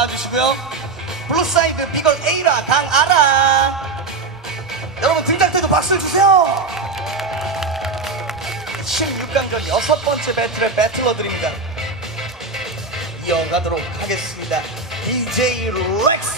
나와주시고요. 블루사이드 비걸 A라 강아라. 여러분 등장 때도 박수를 주세요. 16강전 여섯 번째 배틀의 배틀러들입니다. 이어가도록 하겠습니다. DJ 렉스.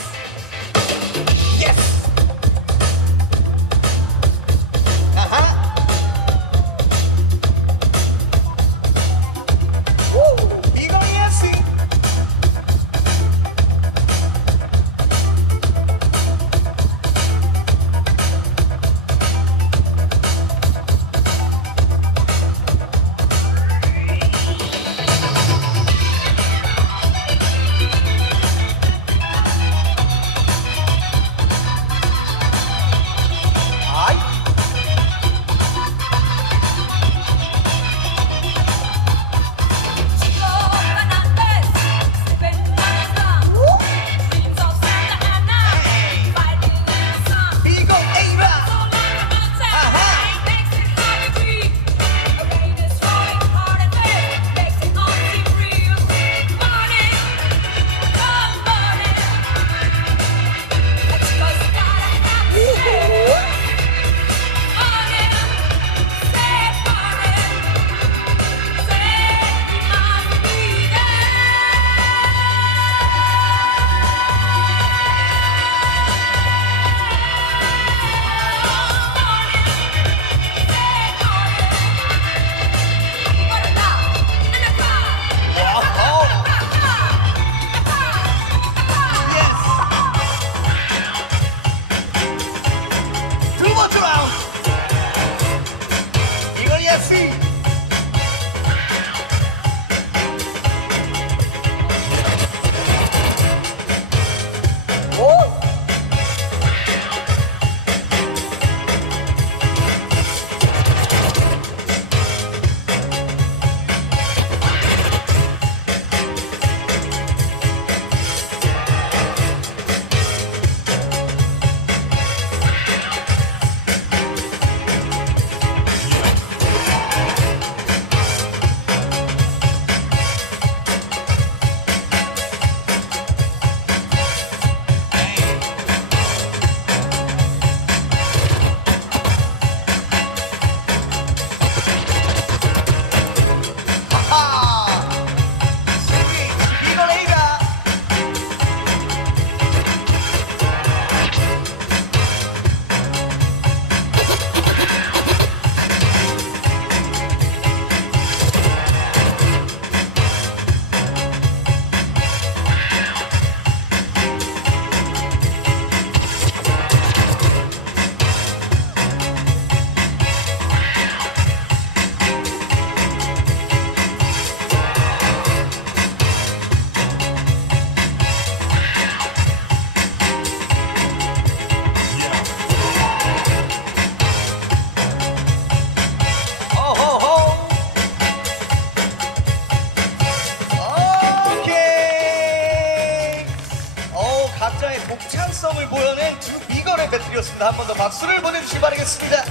어, 각자의 독창성을 보여낸 두 비걸의 배틀이었습니다. 한 번 더 박수를 보내주시기 바라겠습니다.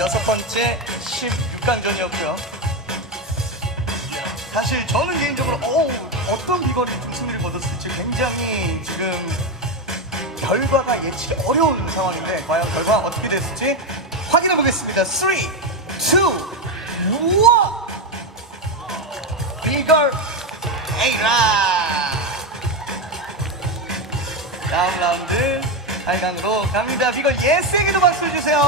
여섯 번째 16강전이었고요. 사실 저는 개인적으로 어우, 어떤 비걸이 승리를 거뒀을지 굉장히 지금 결과가 예측이 어려운 상황인데 과연 결과 어떻게 됐을지 확인해 보겠습니다. 3, 2, 1 비걸 에이라 다음 라운드 8강으로 갑니다. 비걸 예스에게도 박수 주세요.